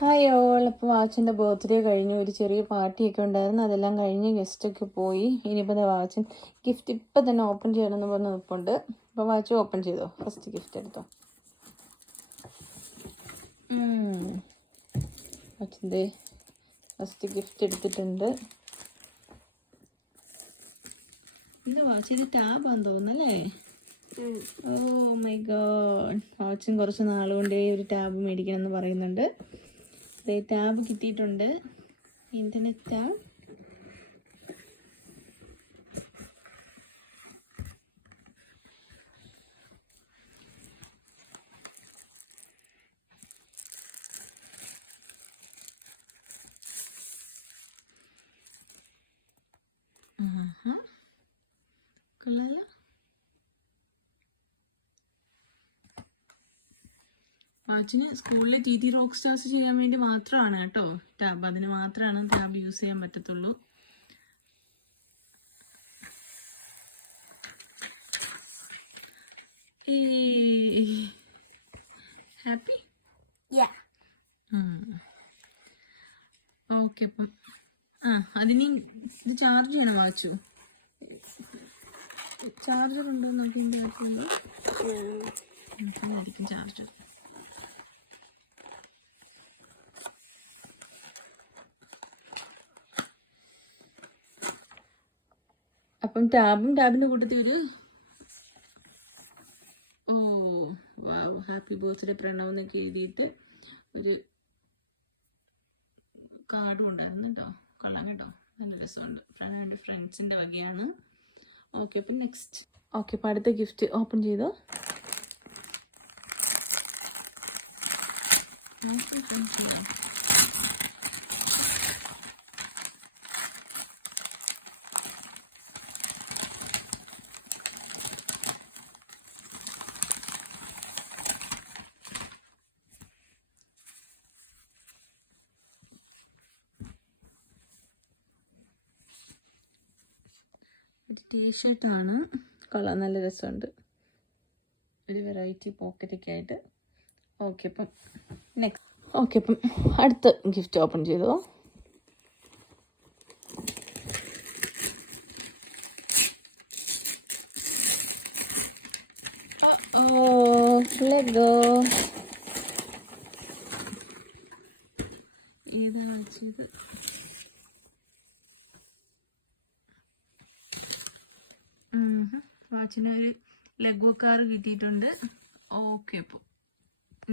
Hi all. അപ്പോൾ വാച്ചിൻ്റെ birthday കഴിഞ്ഞു, ഒരു ചെറിയ പാർട്ടിയൊക്കെ ഉണ്ടായിരുന്നു, അതെല്ലാം കഴിഞ്ഞ് ഗസ്റ്റൊക്കെ പോയി. ഇനിയിപ്പോൾ വാച്ചൻ ഗിഫ്റ്റ് ഇപ്പം തന്നെ ഓപ്പൺ ചെയ്യണമെന്ന് പറഞ്ഞ് നിൽപ്പുണ്ട്. അപ്പോൾ വാച്ച് ഓപ്പൺ ചെയ്തോ, ഫസ്റ്റ് ഗിഫ്റ്റ് എടുത്തോ. വാച്ചിൻ്റെ ഫസ്റ്റ് ഗിഫ്റ്റ് എടുത്തിട്ടുണ്ട്. എന്താ വാച്ച്, ഇത് ടാബാന്ന് തോന്നുന്നല്ലേ? ഓ മൈ ഗോഡ്, വാച്ചും കുറച്ച് നാളുകൊണ്ടേ ഒരു ടാബ് മേടിക്കണമെന്ന് പറയുന്നുണ്ട്. ടാബ് കിട്ടിയിട്ടുണ്ട്, ഇൻ്റർനെറ്റ് ടാബ്. കൊള്ളാലോ. വാച്ചിന് സ്കൂളിലെ TT റോക്ക് സ്റ്റാർസ് ചെയ്യാൻ വേണ്ടി മാത്രമാണ് കേട്ടോ ടാബ്, അതിന് മാത്രമാണ് ടാബ് യൂസ് ചെയ്യാൻ പറ്റത്തുള്ളൂ. ഹാപ്പി? ഓക്കെ. അപ്പം അതിന് ഇത് ചാർജ് ചെയ്യണം. വാച്ചു ചാർജർ ഉണ്ടോ നോക്കി ആയിരിക്കും ചാർജർ. അപ്പം ടാബിൻ്റെ കൂട്ടത്തിൽ ഒരു ഹാപ്പി ബർത്ത്ഡേ പ്രണവ് എന്നൊക്കെ എഴുതിയിട്ട് ഒരു കാർഡും ഉണ്ടായിരുന്നു കേട്ടോ. കൊള്ളാം കേട്ടോ, നല്ല രസമുണ്ട്. ഫ്രണ്ട്സിൻ്റെ വകയാണ്. ഓക്കെ, അപ്പം നെക്സ്റ്റ്. ഓക്കെ, അപ്പം അടുത്ത ഗിഫ്റ്റ് ഓപ്പൺ ചെയ്തോ. ടീഷർട്ടാണ്, കൊള്ളാം, നല്ല രസമുണ്ട്. ഒരു വെറൈറ്റി പോക്കറ്റൊക്കെ ആയിട്ട്. ഓക്കെ, അപ്പം നെക്സ്റ്റ്. ഓക്കെ, അപ്പം അടുത്ത ഗിഫ്റ്റ് ഓപ്പൺ ചെയ്തോ. ലെഗോ. ഏതാ വെച്ചത്? വാച്ചിന് ഒരു ലെഗോ കാർ കിട്ടിയിട്ടുണ്ട്. ഓക്കെ, അപ്പോൾ